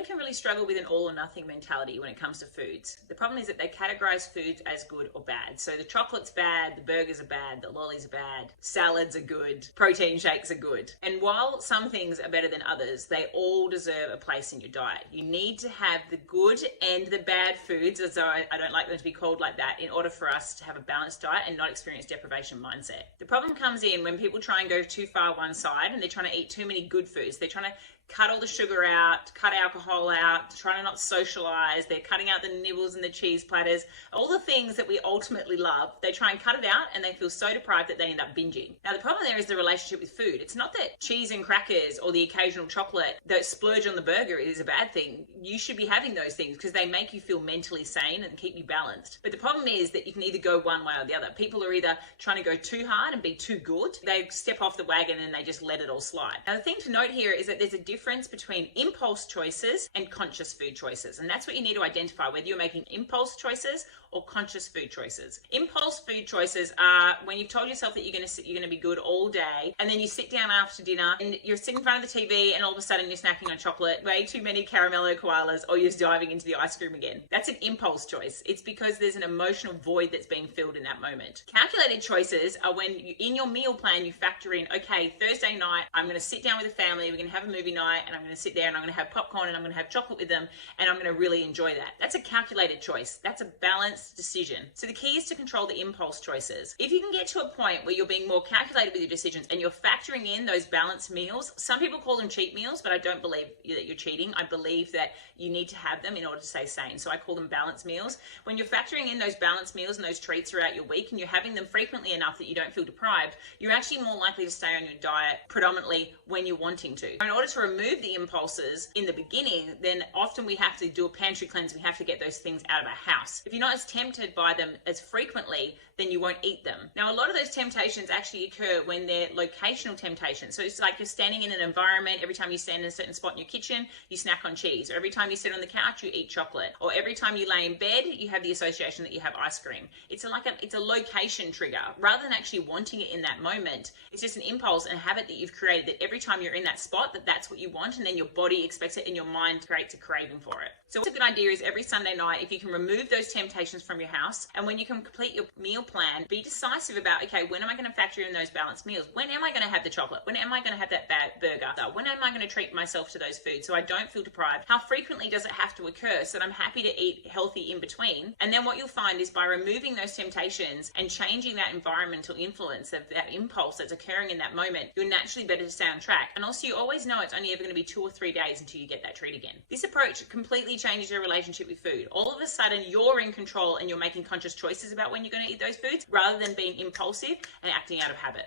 Women can really struggle with an all or nothing mentality when it comes to foods. The problem is that they categorize foods as good or bad. So the chocolate's bad, the burgers are bad, the lollies are bad, salads are good, protein shakes are good. And while some things are better than others, they all deserve a place in your diet. You need to have the good and the bad foods, as I don't like them to be called like that, in order for us to have a balanced diet and not experience deprivation mindset. The problem comes in when people try and go too far one side and they're trying to eat too many good foods. They're trying to cut all the sugar out, cut alcohol out, trying to not socialize. They're cutting out the nibbles and the cheese platters, all the things that we ultimately love. They try and cut it out and they feel so deprived that they end up binging. Now, the problem there is the relationship with food. It's not that cheese and crackers or the occasional chocolate that splurge on the burger is a bad thing. You should be having those things because they make you feel mentally sane and keep you balanced. But the problem is that you can either go one way or the other. People are either trying to go too hard and be too good. They step off the wagon and they just let it all slide. Now, the thing to note here is that there's a difference between impulse choices and conscious food choices. And that's what you need to identify, whether you're making impulse choices or conscious food choices. Impulse food choices are when you've told yourself that you're going to be good all day, and then you sit down after dinner and you're sitting in front of the TV and all of a sudden you're snacking on chocolate, way too many caramello koalas, or you're diving into the ice cream again. That's an impulse choice. It's because there's an emotional void that's being filled in that moment. Calculated choices are when in your meal plan you factor in, okay, Thursday night I'm going to sit down with the family, we're going to have a movie night, and I'm going to sit there and I'm going to have popcorn and I'm going to have chocolate with them, and I'm going to really enjoy that. That's a calculated choice. That's a balanced decision. So the key is to control the impulse choices. If you can get to a point where you're being more calculated with your decisions and you're factoring in those balanced meals, some people call them cheat meals, but I don't believe that you're cheating. I believe that you need to have them in order to stay sane. So I call them balanced meals. When you're factoring in those balanced meals and those treats throughout your week and you're having them frequently enough that you don't feel deprived, you're actually more likely to stay on your diet predominantly when you're wanting to. In order to remove the impulses in the beginning, then often we have to do a pantry cleanse. We have to get those things out of our house. If you're not as tempted by them as frequently, then you won't eat them. Now, a lot of those temptations actually occur when they're locational temptations. So it's like you're standing in an environment, every time you stand in a certain spot in your kitchen, you snack on cheese, or every time you sit on the couch, you eat chocolate, or every time you lay in bed, you have the association that you have ice cream. It's a location trigger. Rather than actually wanting it in that moment, it's just an impulse and a habit that you've created that every time you're in that spot, that's what you want, and then your body expects it and your mind creates a craving for it. So what's a good idea is every Sunday night, if you can remove those temptations from your house, and when you can complete your meal plan, be decisive about, okay, when am I going to factor in those balanced meals? When am I going to have the chocolate? When am I going to have that bad burger? When am I going to treat myself to those foods so I don't feel deprived? How frequently does it have to occur so that I'm happy to eat healthy in between? And then what you'll find is by removing those temptations and changing that environmental influence of that impulse that's occurring in that moment, you're naturally better to stay on track. And also you always know it's only ever going to be 2 or 3 days until you get that treat again. This approach completely changes your relationship with food. All of a sudden you're in control and you're making conscious choices about when you're going to eat those foods rather than being impulsive and acting out of habit.